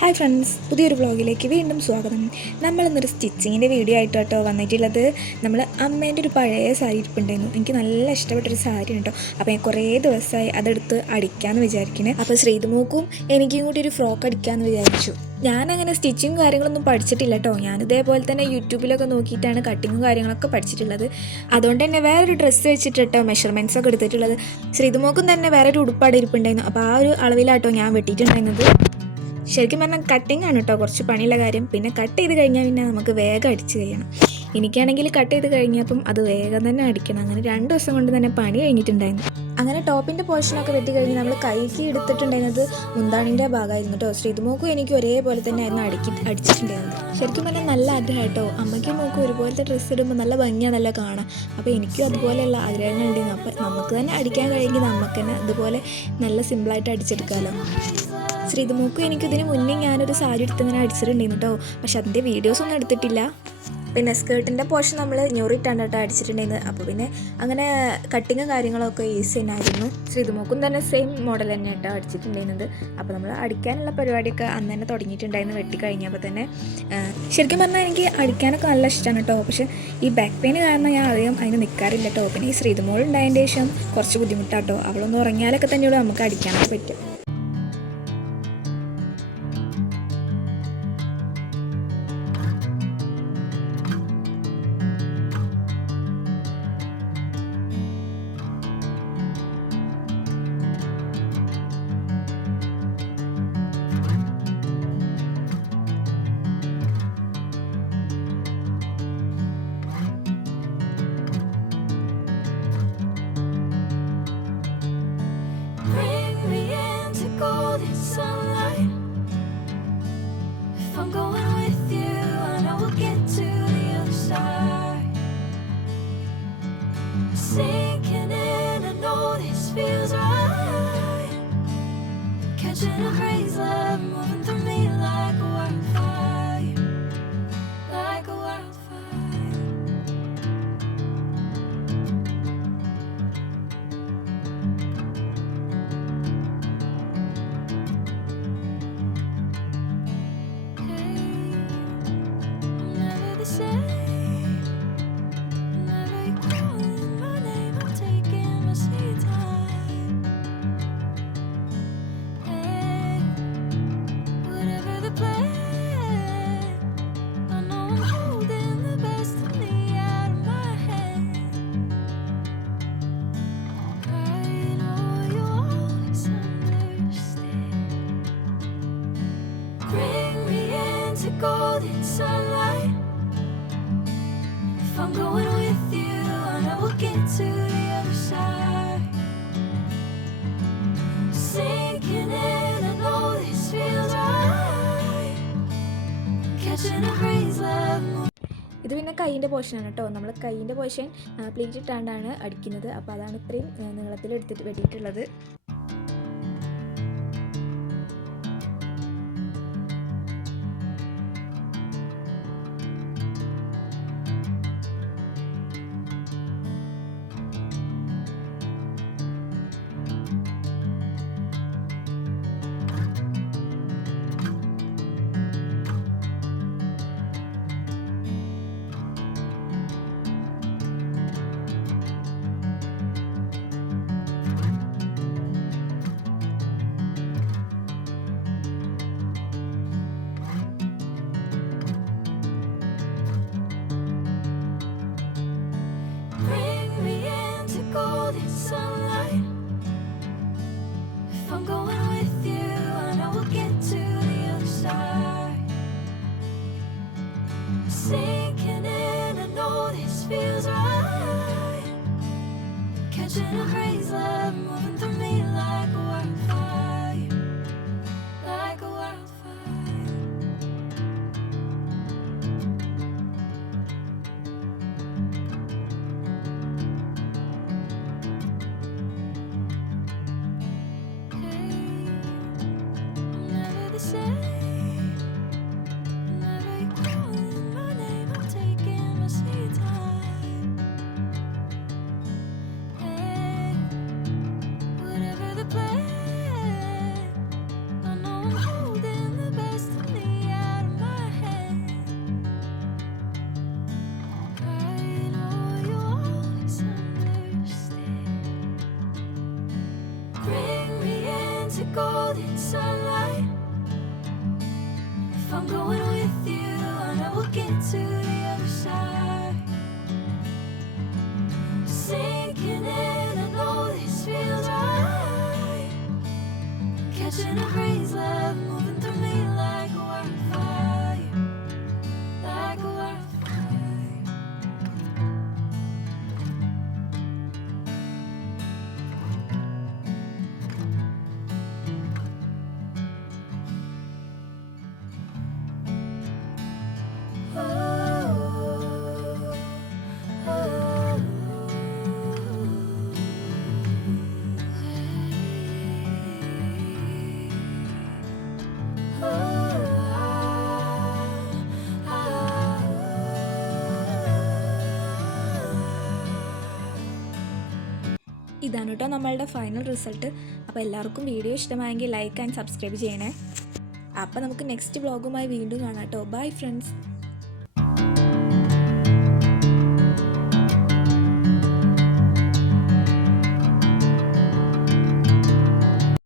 Hi friends, പുതിയൊരു വ്ളോഗിലേക്ക് വീണ്ടും സ്വാഗതം. നമ്മളിന്നൊരു സ്റ്റിച്ചിങ്ങിൻ്റെ വീഡിയോ ആയിട്ട് കേട്ടോ വന്നിട്ടുള്ളത്. നമ്മൾ അമ്മേൻ്റെ ഒരു പഴയ സാരി ഇരിപ്പുണ്ടായിരുന്നു. എനിക്ക് നല്ല ഇഷ്ടപ്പെട്ടൊരു സാരി കേട്ടോ. അപ്പോൾ ഞാൻ കുറേ ദിവസമായി അതെടുത്ത് അടിക്കാമെന്ന് വിചാരിക്കുന്നത്. അപ്പോൾ ശ്രീതുമോക്കും എനിക്കും കൂടി ഒരു ഫ്രോക്ക് അടിക്കാമെന്ന് വിചാരിച്ചു. ഞാനങ്ങനെ സ്റ്റിച്ചിങ് കാര്യങ്ങളൊന്നും പഠിച്ചിട്ടില്ല കേട്ടോ. ഞാനിതേപോലെ തന്നെ യൂട്യൂബിലൊക്കെ നോക്കിയിട്ടാണ് കട്ടിങ്ങും കാര്യങ്ങളൊക്കെ പഠിച്ചിട്ടുള്ളത്. അതുകൊണ്ട് തന്നെ വേറൊരു ഡ്രസ്സ് വെച്ചിട്ട് കേട്ടോ മെഷർമെൻറ്റ്സ് ഒക്കെ എടുത്തിട്ടുള്ളത്. ശ്രീതുമോക്കും തന്നെ വേറൊരു ഉടുപ്പാട് ഇരിപ്പുണ്ടായിരുന്നു. അപ്പോൾ ആ ഒരു അളവിലാട്ടോ ഞാൻ വെട്ടിയിട്ടുണ്ടായിരുന്നത്. ശരിക്കും പറഞ്ഞാൽ കട്ടിങ് ആണ് കേട്ടോ കുറച്ച് പണിയുള്ള കാര്യം. പിന്നെ കട്ട് ചെയ്ത് കഴിഞ്ഞാൽ പിന്നെ നമുക്ക് വേഗം അടിച്ച് കഴിയണം. എനിക്കാണെങ്കിൽ കട്ട് ചെയ്ത് കഴിഞ്ഞപ്പം അത് വേഗം തന്നെ അടിക്കണം. അങ്ങനെ 2 ദിവസം കൊണ്ട് തന്നെ പണി കഴിഞ്ഞിട്ടുണ്ടായിരുന്നു. അങ്ങനെ ടോപ്പിൻ്റെ പോർഷനൊക്കെ വെട്ടി കഴിഞ്ഞ് നമ്മൾ കൈക്ക് എടുത്തിട്ടുണ്ടായിരുന്നത് മുന്താണിൻ്റെ ഭാഗമായിരുന്നു കേട്ടോ. ശ്രീതുമോക്കും എനിക്ക് ഒരേപോലെ തന്നെ ആയിരുന്നു അടിച്ചിട്ടുണ്ടായിരുന്നത്. ശരിക്കും പറഞ്ഞാൽ നല്ല ആഗ്രഹം കേട്ടോ. അമ്മയ്ക്കും മോക്കും ഒരുപോലത്തെ ഡ്രസ്സ് ഇടുമ്പോൾ നല്ല ഭംഗിയാണല്ലോ കാണാം. അപ്പോൾ എനിക്കും അതുപോലെയുള്ള ആഗ്രഹങ്ങളുണ്ടായിരുന്നു. അപ്പോൾ നമുക്ക് തന്നെ അടിക്കാൻ കഴിയുമെങ്കിൽ നമുക്ക് തന്നെ അതുപോലെ നല്ല സിമ്പിളായിട്ട് അടിച്ചെടുക്കാമല്ലോ. ശ്രീതുമോക്കും എനിക്കിതിന് മുന്നേ ഞാനൊരു സാരി എടുത്തിങ്ങനെ അടിച്ചിട്ടുണ്ടായിരുന്നു കേട്ടോ. പക്ഷെ അതിൻ്റെ വീഡിയോസൊന്നും എടുത്തിട്ടില്ല. പിന്നെ സ്കേർട്ടിൻ്റെ പോർഷൻ നമ്മൾ ഞൊറിയിട്ടാണ് കേട്ടോ അടിച്ചിട്ടുണ്ടായിരുന്നത്. അപ്പോൾ പിന്നെ അങ്ങനെ കട്ടിങ്ങും കാര്യങ്ങളൊക്കെ ഈസി തന്നെയായിരുന്നു. ശ്രീതുമോക്കും തന്നെ സെയിം മോഡൽ തന്നെ കേട്ടോ അടിച്ചിട്ടുണ്ടായിരുന്നത്. അപ്പോൾ നമ്മൾ അടിക്കാനുള്ള പരിപാടിയൊക്കെ അന്ന് തന്നെ തുടങ്ങിയിട്ടുണ്ടായിരുന്നു വെട്ടി കഴിഞ്ഞപ്പോൾ തന്നെ. ശരിക്കും പറഞ്ഞാൽ എനിക്ക് അടിക്കാനൊക്കെ നല്ല ഇഷ്ടമാണ് കേട്ടോ. പക്ഷേ ഈ ബാക്ക് പെയിൻ കാരണം ഞാൻ അധികം അതിന് നിൽക്കാറില്ല കേട്ടോ. പിന്നെ ഈ ശ്രീതുമോൾ ഉണ്ടായതിൻ്റെ ശേഷം കുറച്ച് ബുദ്ധിമുട്ടാട്ടോ. അവളൊന്ന് ഉറങ്ങിയാലൊക്കെ തന്നെയുള്ളൂ നമുക്ക് അടിക്കാനൊക്കെ പറ്റും. Sunlight. If I'm going with you, I know we'll get to the other side. Sinking in, I know this feels right. Catching a crazy love moving through me like a wildfire, like a wildfire. Golden sunlight. If I'm going with you, I know we'll get to the other side. Sinking in, I know this feels right. Catching a crazy love. ഇത് പിന്നെ കൈയിൻ്റെ പോർഷനാണ് കേട്ടോ. നമ്മൾ കൈയിൻ്റെ portion pleat ഇട്ടാണ്ടാണ് അടിക്കുന്നത്. അപ്പോൾ അതാണ് ഇത്രയും നീളത്തിൽ എടുത്തിട്ട് വെട്ടിയിട്ടുള്ളത്. Sunlight. If I'm going with you, I know we'll get to the other side. Sinking in, I know this feels right. Catching a crazy love moving through me like a wildfire, like a wildfire. golden sunlight. If I'm going with you, I know we'll get to the other side. Sinking in, I know this feels right. Catching a breeze, love moving through me like a wildfire, like a wildfire. ഇതാണ് കേട്ടോ നമ്മളുടെ final result. അപ്പോൾ എല്ലാവർക്കും വീഡിയോ ഇഷ്ടമായെങ്കിൽ like and subscribe ചെയ്യണേ. അപ്പോൾ നമുക്ക് നെക്സ്റ്റ് വ്ളോഗുമായി വീണ്ടും കാണാം കേട്ടോ. Bye friends.